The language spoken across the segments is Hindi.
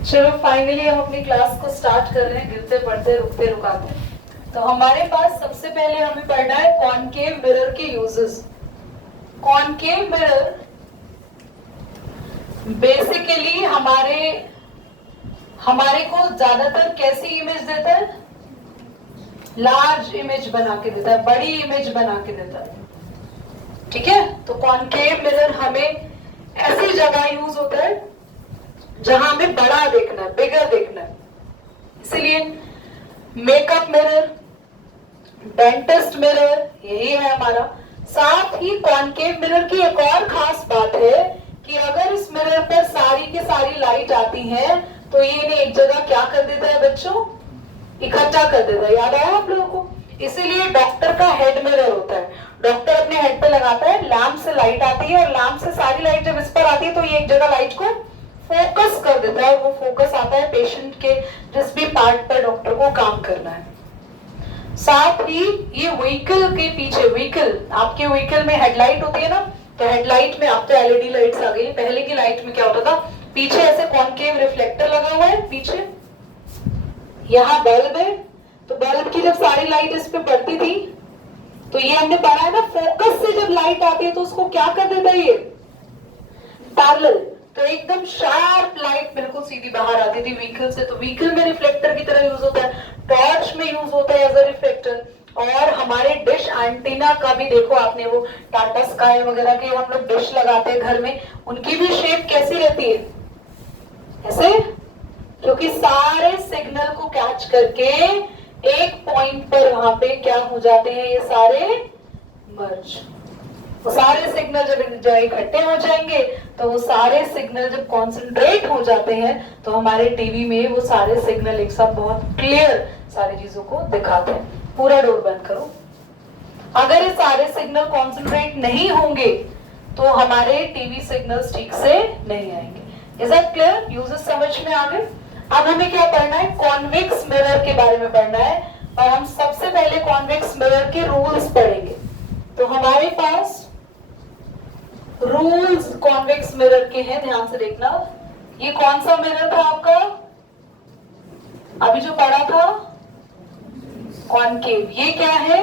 चलो फाइनली हम अपनी क्लास को स्टार्ट कर रहे हैं, गिरते पड़ते रुकते रुकाते। तो हमारे पास सबसे पहले हमें पढ़ना है कॉनकेव मिरर के यूजेस। कॉनकेव मिरर बेसिकली हमारे को ज्यादातर कैसी इमेज देता है? लार्ज इमेज बना के देता है, बड़ी इमेज बना के देता है। ठीक है, तो कॉनकेव मिरर हमें ऐसी जगह यूज होता है जहां हमें बड़ा देखना है, बिगर देखना है। इसलिए मेकअप मिरर, डेंटिस्ट मिरर, यही है हमारा। साथ ही कॉनकेव मिरर की एक और खास बात है कि अगर इस मिरर पर सारी की सारी लाइट आती है तो ये इन्हें एक जगह क्या कर देता है बच्चों? इकट्ठा कर देता है। याद आया आप लोगों को? इसीलिए डॉक्टर का हेड मिरर होता है। डॉक्टर अपने हेड पे लगाता है, लैंप से लाइट आती है और लैंप से सारी लाइट जब इस पर आती है तो ये एक जगह लाइट को फोकस कर देता है। वो फोकस आता है पेशेंट के जिस भी पार्ट पर डॉक्टर को काम करना है। साथ ही ये व्हीकल के पीछे, आपके व्हीकल में हेडलाइट होती है ना, तो हेडलाइट में अब तो एलईडी लाइट्स आ गई। पहले की लाइट में क्या होता था? पीछे ऐसे कॉनकेव रिफ्लेक्टर लगा हुआ है, पीछे यहाँ बल्ब है, तो बल्ब की जब सारी लाइट इस पे पड़ती थी तो ये हमने पढ़ा है ना, फोकस से जब लाइट आती है तो उसको क्या कर देता है? ये पैरेलल, तो एकदम शार्प लाइट बिल्कुल सीधी बाहर आती थी व्हीकल से। तो व्हीकल में रिफ्लेक्टर की तरह यूज होता है, टॉर्च में यूज होता है एज अ रिफ्लेक्टर। और हमारे डिश एंटीना का भी देखो आपने, वो टाटा स्काई वगैरह के हम लोग डिश लगाते हैं घर में, उनकी भी शेप कैसी रहती है? ऐसे, क्योंकि सारे सिग्नल को कैच करके एक पॉइंट पर वहां पे क्या हो जाते हैं? ये सारे मर्ज। वो सारे सिग्नल जब इकट्ठे हो जाएंगे तो वो सारे सिग्नल जब कॉन्सेंट्रेट हो जाते हैं तो हमारे टीवी में वो सारे सिग्नल एक साथ बहुत क्लियर सारी चीजों को दिखाते हैं। पूरा डोर बंद करो। अगर ये सारे सिग्नल कॉन्सेंट्रेट नहीं होंगे तो हमारे टीवी सिग्नल्स ठीक से नहीं आएंगे। Is that clear? यूजेस समझ में आ गए? अब हमें क्या पढ़ना है? कॉन्वेक्स मिरर के बारे में पढ़ना है। और हम सबसे पहले कॉन्वेक्स मिरर के रूल्स पढ़ेंगे। तो हमारे पास रूल्स कॉन्वेक्स मिरर के हैं, ध्यान से देखना। ये कौन सा मिरर था आपका अभी जो पढ़ा था? कॉनकेव। ये क्या है?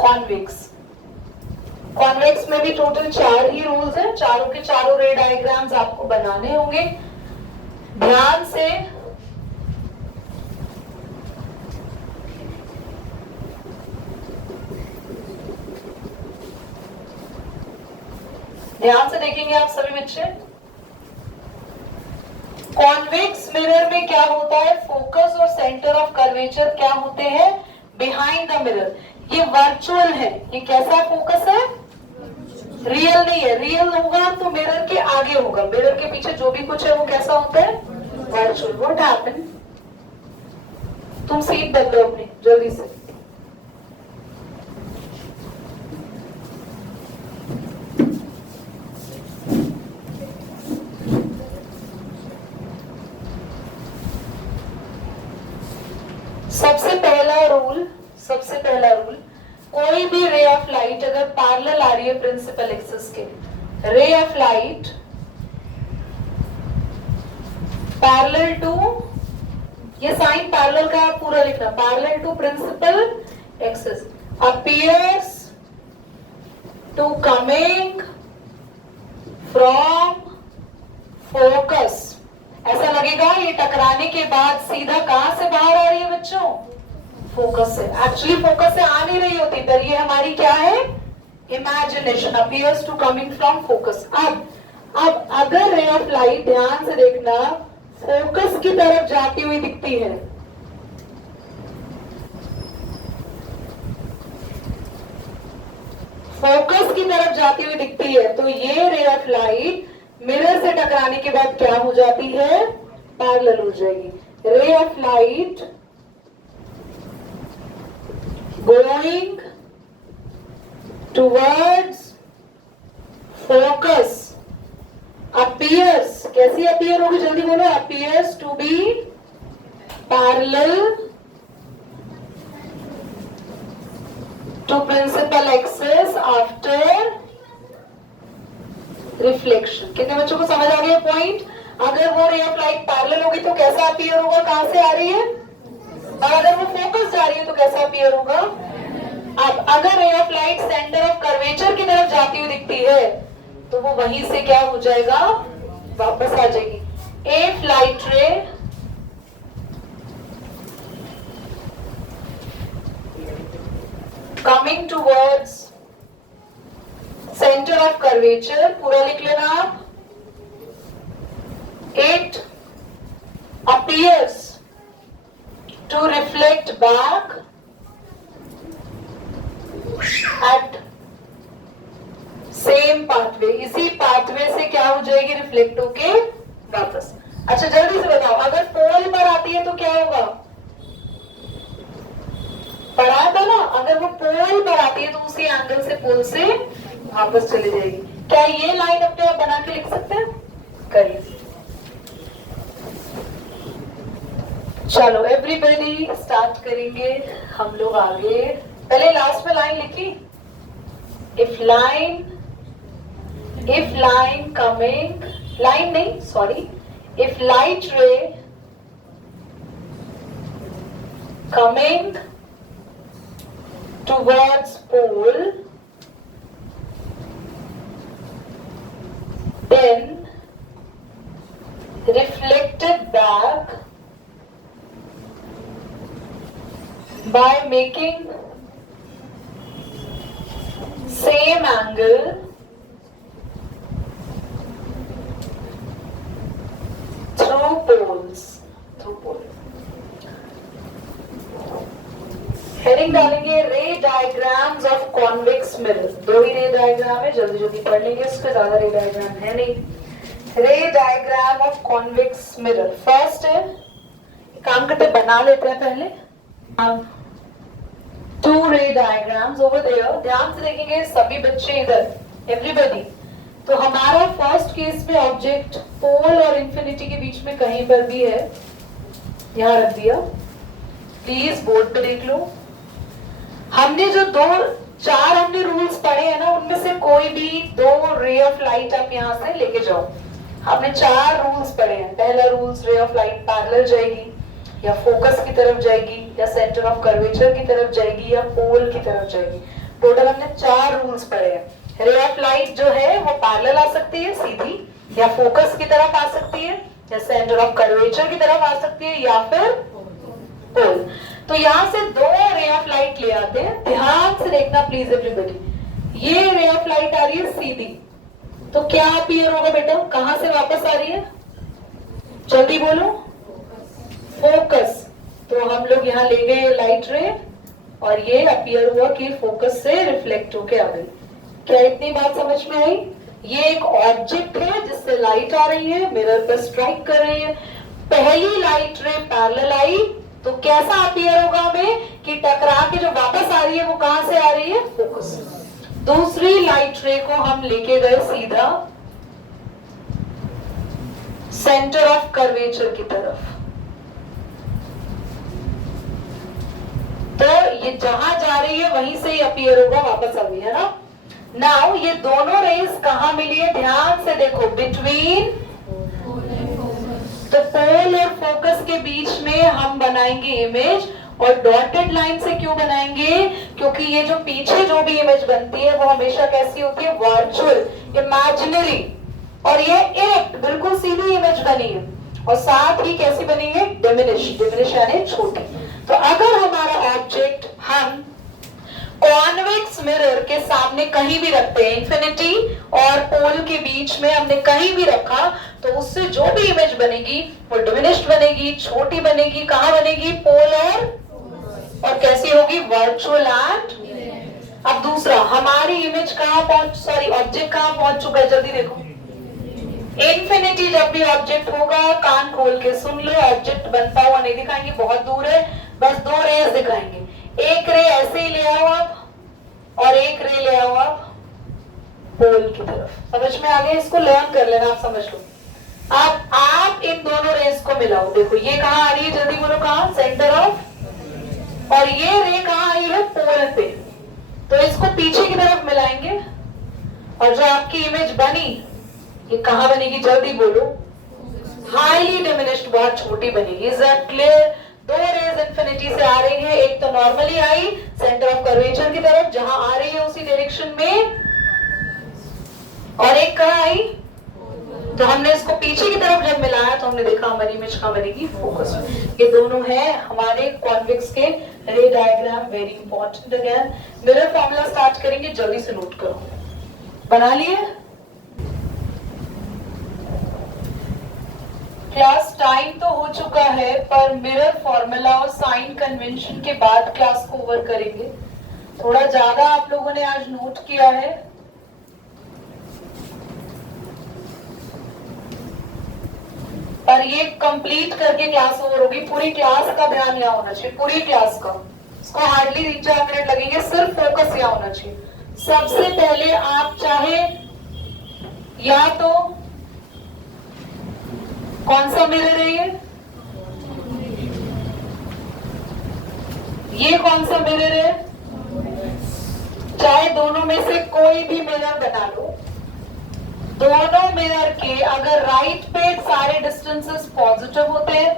कॉन्वेक्स। कॉन्वेक्स में भी टोटल 4 ही रूल्स हैं। चारों के चारों रे डायग्राम्स आपको बनाने होंगे ध्यान से। ध्यान से देखेंगे आप सभी बच्चे। कॉन्वेक्स मिरर में क्या होता है? फोकस और सेंटर ऑफ कर्वेचर क्या होते हैं? Behind the mirror. ये वर्चुअल है। ये कैसा फोकस है? रियल नहीं है। रियल होगा तो मिरर के आगे होगा, मिरर के पीछे जो भी कुछ है वो कैसा होता है? वर्चुअल। What happen? तुम सीट बदलो अपनी जल्दी से। सबसे पहला रूल, कोई भी रे ऑफ लाइट अगर पैरेलल आ रही है प्रिंसिपल एक्सिस के, ray of light parallel to, ये साइन पैरेलल का पूरा लिखना, parallel to principal axis appears to coming from focus. ऐसा लगेगा ये टकराने के बाद सीधा कहां से बाहर आ रही है बच्चों? फोकस से। एक्चुअली फोकस से आ नहीं रही होती, पर ये हमारी क्या है? Imagination. Appears to coming from focus. अब अगर रे ऑफ लाइट, ध्यान से देखना, फोकस की तरफ जाती हुई दिखती है, फोकस की तरफ जाती हुई दिखती है, तो ये रे ऑफ लाइट मिरर से टकराने के बाद क्या हो जाती है? पैरेलल हो जाएगी। रे of light going towards focus appears, कैसी appear होगी? जल्दी बोलो। appears to be parallel to principal axis after reflection। कितने बच्चों को समझ आ गया पॉइंट? अगर वो रे ऑफ लाइट पैरेलल होगी तो कैसा अपीयर होगा, कहां से आ रही है, और अगर वो फोकस जा रही है तो कैसा अपीयर होगा। अब अगर रे of light centre of curvature की तरफ जाती हुई दिखती है तो वो वहीं से क्या हो जाएगा, वापस आ जाएगी। If light ray coming towards centre of curvature, पूरा लिख लेना आप, it appears to reflect back at same pathway, इसी pathway से क्या हो जाएगी, रिफ्लेक्ट होके वापस। अच्छा जल्दी से बताओ, अगर पोल पर आती है तो क्या होगा, पढ़ा था ना, अगर वो पोल पर आती है तो उसी एंगल से पोल से वापस चली जाएगी। क्या ये लाइन अपने आप बना के लिख सकते हैं, करिए। चलो एवरीबॉडी स्टार्ट करेंगे हम लोग आगे। पहले लास्ट में लाइन लिखी, इफ लाइन कमिंग, लाइन नहीं sorry, if light ray coming towards pole then reflected back by making same angle through poles, heading डालेंगे ray diagrams of convex mirror. दो ही रे डायग्राम है, जल्दी जल्दी पढ़ लेंगे, इसके ज्यादा रे डायग्राम है नहीं। रे diagram of convex mirror first है, काम करते बना लेते हैं पहले। टू रे डायग्राम्स ओवर देयर, ध्यान से देखेंगे सभी बच्चे इधर, एवरीबॉडी। तो हमारा फर्स्ट केस में ऑब्जेक्ट पोल और इंफिनिटी के बीच में कहीं पर भी है, यहां रख दिया, प्लीज बोर्ड पे देख लो। हमने जो चार हमने रूल्स पढ़े हैं ना, उनमें से कोई भी दो रे ऑफ लाइट आप यहाँ से लेके जाओ। हमने चार रूल्स पढ़े हैं। पहला रूल्स, रे ऑफ लाइट पैरेलल जाएगी या फोकस की तरफ जाएगी या सेंटर ऑफ कर्वेचर की तरफ जाएगी या पोल की तरफ जाएगी। टोटल हमने चार रूल्स पढ़े हैं। रे ऑफ लाइट जो है वो पैरेलल आ सकती है सीधी, या फोकस की तरफ आ सकती है, या सेंटर ऑफ कर्वेचर की तरफ आ सकती है, या फिर पोल। तो यहाँ से दो रे ऑफ लाइट ले आते हैं, ध्यान से देखना प्लीज एवरीबॉडी। ये रे ऑफ लाइट आ रही है सीधी, तो क्या अपीयर होगा बेटा, कहां से वापस आ रही है, जल्दी बोलो, फोकस। तो हम लोग यहाँ ले गए लाइट रे और ये अपीयर हुआ कि फोकस से रिफ्लेक्ट होके आ गई। क्या इतनी बात समझ में आई? ये एक ऑब्जेक्ट है जिससे लाइट आ रही है, मिरर पर स्ट्राइक कर रही है। पहली लाइट रे पैरेलल आई तो कैसा अपीयर होगा हमें कि टकरा के जो वापस आ रही है वो कहां से आ रही है, फोकस से। दूसरी लाइट रे को हम लेके गए सीधा सेंटर ऑफ कर्वेचर की तरफ, तो ये जहां जा रही है वहीं से ही अपीयर होगा, वापस आ गई है ना। नाउ ये दोनों रेस कहां मिली है, ध्यान से देखो, बिटवीन, तो पोल और फोकस के बीच में हम बनाएंगे इमेज। और डॉटेड लाइन से क्यों बनाएंगे, क्योंकि ये जो पीछे जो भी इमेज बनती है वो हमेशा कैसी होती है, वर्चुअल, इमेजिनरी। और ये एक बिल्कुल सीधी इमेज बनी है, और साथ ही कैसी बनी है, डिमिनिश यानी छोटी। तो अगर हमारा ऑब्जेक्ट हम कॉन्वेक्स मिरर के सामने कहीं भी रखते हैं, इंफिनिटी और पोल के बीच में हमने कहीं भी रखा, तो उससे जो भी इमेज बनेगी वो डिमिनिश्ड बनेगी, छोटी बनेगी। कहां बनेगी, पोल और कैसी होगी, वर्चुअल एंड। अब दूसरा, हमारी इमेज कहां ऑब्जेक्ट कहां पहुंच चुका है, जल्दी देखो। इंफिनिटी जब भी ऑब्जेक्ट होगा, कान खोल के सुन लो, ऑब्जेक्ट बनता हुआ नहीं दिखाएंगे, बहुत दूर है, बस दो रेस दिखाएंगे। एक रे ऐसे ही ले आओ आप, और एक रे ले आओ आप पोल की तरफ। समझ में आ गया, इसको लर्न कर लेना, आप समझ लो। अब आप इन दोनों रेस को मिलाओ, देखो ये कहां आ रही है, जल्दी बोलो, कहां, सेंटर ऑफ, और ये रे कहां आई है, पोल पे। तो इसको पीछे की तरफ मिलाएंगे, और जो आपकी इमेज बनी ये कहां बनेगी, जल्दी बोलो, बहुत छोटी बनेगी। Is that clear? दो रेज इंफिनिटी से आ रही है, एक तो normally I centre of curvature की तरफ जहां आ रही है उसी डायरेक्शन में, और एक कहां आई, तो हमने इसको पीछे की तरफ जब मिलाया तो हमने देखा हमारी इमेज कहां बनेगी, फोकस। ये दोनों है हमारे कॉन्वेक्स के रे diagram. Very important. Again mirror formula start करेंगे, जल्दी से नोट करो। बना लिए? क्लास टाइम तो हो चुका है, पर मिरर फॉर्मूला और साइन कन्वेंशन के बाद क्लास को ओवर करेंगे। थोड़ा ज्यादा आप लोगों ने आज नोट किया है। पर ये कंप्लीट करके क्लास ओवर होगी। पूरी क्लास का ध्यान यहाँ होना चाहिए, पूरी क्लास का। इसको हार्डली 3-4 मिनट लगेंगे, सिर्फ फोकस यहाँ होना चाहिए। सबसे पहले आप चाहे या तो कौन सा मिरर है ये कौन सा मिरर है, चाहे दोनों में से कोई भी मिरर बना लो। दोनों मिरर के अगर राइट पे सारे डिस्टेंसेस पॉजिटिव होते हैं,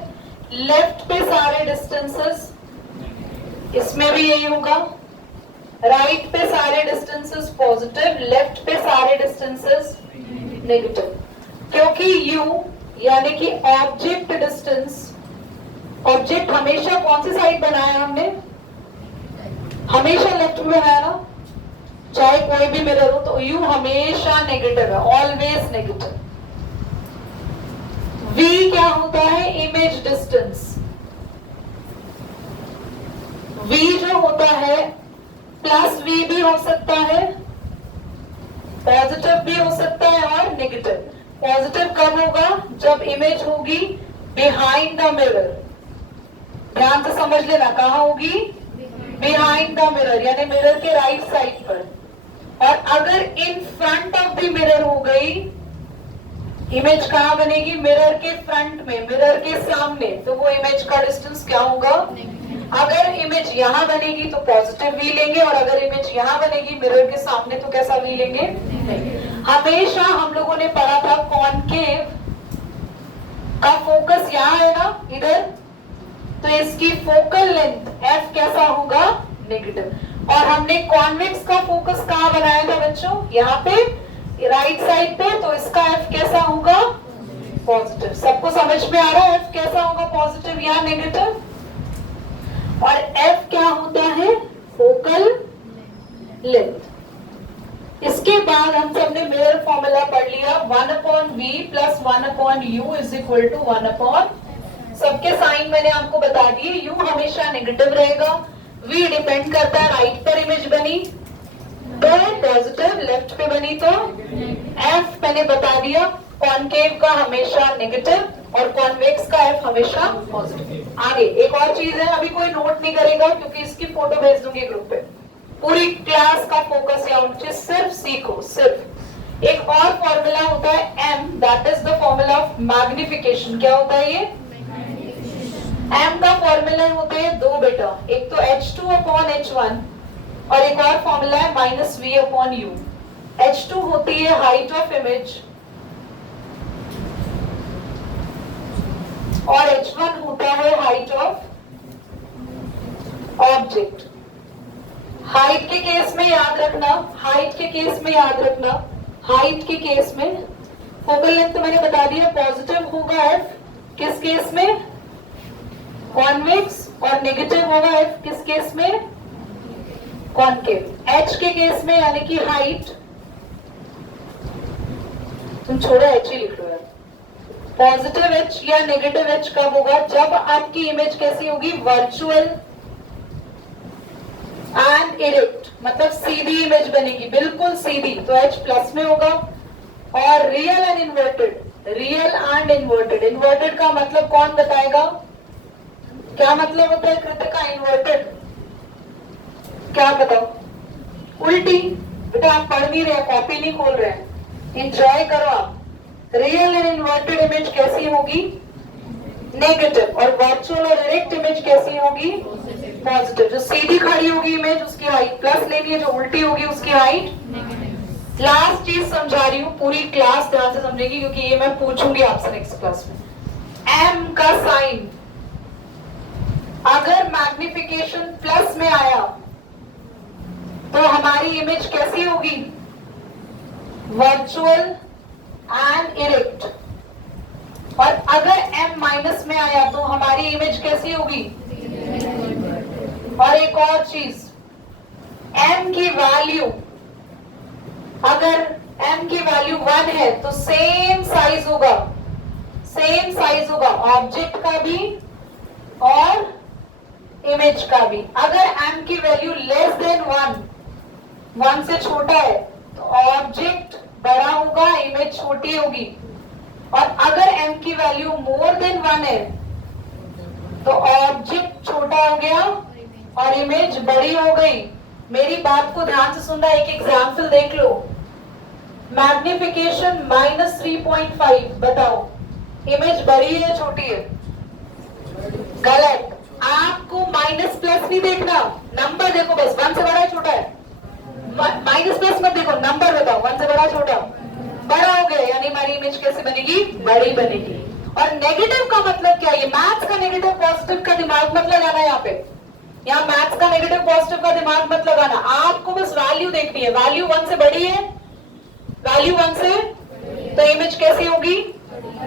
लेफ्ट पे सारे डिस्टेंसेस, इसमें भी यही होगा, राइट पे सारे डिस्टेंसेस पॉजिटिव, लेफ्ट पे सारे डिस्टेंसेस नेगेटिव। क्योंकि u यानी कि ऑब्जेक्ट डिस्टेंस, ऑब्जेक्ट हमेशा कौन सी साइड बनाया हमने, हमेशा लेफ्ट में बनाया ना, चाहे कोई भी मिरर हो तो u हमेशा नेगेटिव है, ऑलवेज नेगेटिव। v क्या होता है, इमेज डिस्टेंस। v जो होता है प्लस v भी हो सकता है, पॉजिटिव भी हो सकता है और नेगेटिव। पॉजिटिव कब होगा, जब इमेज होगी बिहाइंड द मिरर। ध्यान से समझ लेना, कहां होगी, बिहाइंड द मिरर, यानी मिरर के राइट साइड पर। और अगर in front of the mirror हो गई, इमेज कहां बनेगी, मिरर के फ्रंट में, मिरर के सामने, तो वो इमेज का डिस्टेंस क्या होगा, अगर इमेज यहां बनेगी तो पॉजिटिव वी लेंगे, और अगर इमेज यहां बनेगी मिरर के सामने तो कैसा वी लेंगे। हमेशा हम लोगों ने पढ़ा था कॉनकेव का फोकस यहां है ना, इधर, तो इसकी फोकल लेंथ f कैसा होगा, नेगेटिव। और हमने कॉन्वेक्स का फोकस कहां बनाया था बच्चों, यहाँ पे राइट साइड पे, तो इसका f कैसा होगा, पॉजिटिव। सबको समझ में आ रहा है f कैसा होगा, पॉजिटिव या नेगेटिव। और f क्या होता है, फोकल लेंथ। इसके बाद हम सबने मिरर फॉर्मूला पढ़ लिया, 1/v plus 1/u is equal to 1/, सबके साइन मैंने आपको बता दिए। u हमेशा नेगेटिव रहेगा, v डिपेंड करता है राइट पर इमेज बनी तो पॉजिटिव, लेफ्ट पे बनी तो f मैंने बता दिया, कॉनकेव का हमेशा नेगेटिव और कॉन्वेक्स का f हमेशा पॉजिटिव। आगे एक और चीज है, अभी कोई नोट नहीं करेगा क्योंकि इसकी फोटो भेज दूंगी ग्रुप पे। पूरी क्लास का फोकस यहाँ होना चाहिए, सिर्फ सीखो, सिर्फ। एक और फॉर्मूला होता है m, that is the formula of magnification. क्या होता है ये, m का फॉर्मूला होते हैं दो बेटा, एक तो h2/h1 और एक और फॉर्मूला है -v/u। h2 होती है हाइट ऑफ इमेज और h1 होता है हाइट ऑफ ऑब्जेक्ट। हाइट के केस में याद रखना, हाइट के केस में याद रखना, हाइट के केस में फोकल लेंथ तो मैंने बता दिया पॉजिटिव होगा f, किस केस में, कॉन्वेक्स, और नेगेटिव होगा f किस केस में, कॉनकेव। h के केस में यानी कि हाइट, तुम छोड़ो h ही लिख लो यार, पॉजिटिव h या नेगेटिव h कब होगा, जब आपकी इमेज कैसी होगी, वर्चुअल एंड इरेक्ट, मतलब सीधी इमेज बनेगी, बिल्कुल सीधी, तो h प्लस में होगा। और real and inverted, real and inverted, inverted का मतलब कौन बताएगा, क्या मतलब होता है कृतिका, इन्वर्टेड क्या बताओ, उल्टी। बेटा आप पढ़ नहीं रहे, कॉपी नहीं खोल रहे हैं, एंजॉय करो आप। रियल एंड इन्वर्टेड इमेज कैसी होगी, नेगेटिव, और वर्चुअल और इरेक्ट इमेज कैसी होगी, पॉजिटिव। जो सीधी खड़ी होगी इमेज उसकी हाइट प्लस लेनी है, जो उल्टी होगी उसकी हाइट नेगेटिव। लास्ट चीज समझा रही हूँ, पूरी क्लास ध्यान से समझेगी क्योंकि ये मैं पूछूंगी आपसे नेक्स्ट क्लास में। m का का साइन अगर मैग्निफिकेशन प्लस में आया तो हमारी इमेज कैसी होगी? Virtual and erect. और अगर m माइनस में आया तो हमारी इमेज कैसी होगी? और एक और चीज, m की वैल्यू अगर m की वैल्यू 1 है तो सेम साइज होगा ऑब्जेक्ट का भी और इमेज का भी। अगर m की वैल्यू लेस देन 1 से छोटा है तो ऑब्जेक्ट बड़ा होगा, इमेज छोटी होगी। और अगर m की वैल्यू मोर देन 1 है तो ऑब्जेक्ट छोटा हो गया और इमेज बड़ी हो गई। मेरी बात को ध्यान से सुनना, एक एग्जाम्पल देख लो। मैग्निफिकेशन -3.5, बताओ इमेज बड़ी है छोटी है? गलत। आपको माइनस प्लस नहीं देखना, नंबर देखो बस। 1 से बड़ा है छोटा है? माइनस प्लस मत देखो, नंबर बताओ। 1 से बड़ा छोटा? बड़ा हो गया, यानी हमारी इमेज कैसे बनेगी? बड़ी बनेगी। और नेगेटिव का मतलब क्या है? ये मैथ्स का नेगेटिव पॉजिटिव का दिमाग मत लगाना। यहाँ मैथ्स का नेगेटिव पॉजिटिव का दिमाग मत लगाना। आपको बस वैल्यू देखनी है। वैल्यू 1 से बड़ी है, वैल्यू 1 से, तो इमेज कैसी होगी?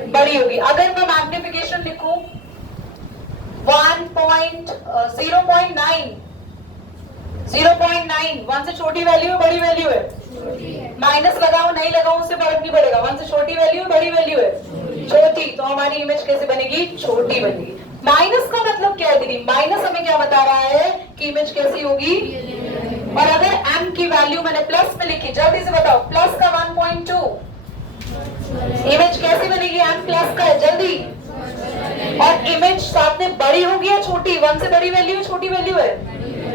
बड़ी होगी। अगर मैं मैग्निफिकेशन लिखूं 0.9, 1 से छोटी वैल्यू है बड़ी वैल्यू है? माइनस लगाओ नहीं लगाओ उससे फर्क नहीं पड़ेगा। 1 से छोटी वैल्यू है बड़ी वैल्यू है? छोटी। तो हमारी इमेज कैसे बनेगी? छोटी बनेगी। माइनस का मतलब क्या है दीदी? माइनस हमें क्या बता रहा है कि इमेज कैसी होगी? और अगर m की वैल्यू मैंने प्लस में लिखी, जल्दी से बताओ, प्लस का 1.2, इमेज कैसी बनेगी? m प्लस का है, जल्दी। और इमेज साथ में बड़ी होगी या छोटी? 1 से बड़ी वैल्यू है छोटी वैल्यू है?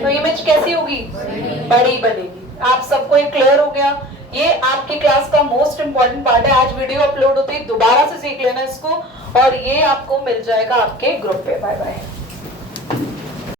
तो इमेज कैसी होगी? बड़ी बनेगी। आप सबको ये क्लियर हो गया? ये आपकी क्लास का मोस्ट इंपॉर्टेंट पार्ट है। आज वीडियो अपलोड होती है, दोबारा से सीख लेना इसको और ये आपको मिल जाएगा आपके ग्रुप पे। Bye bye.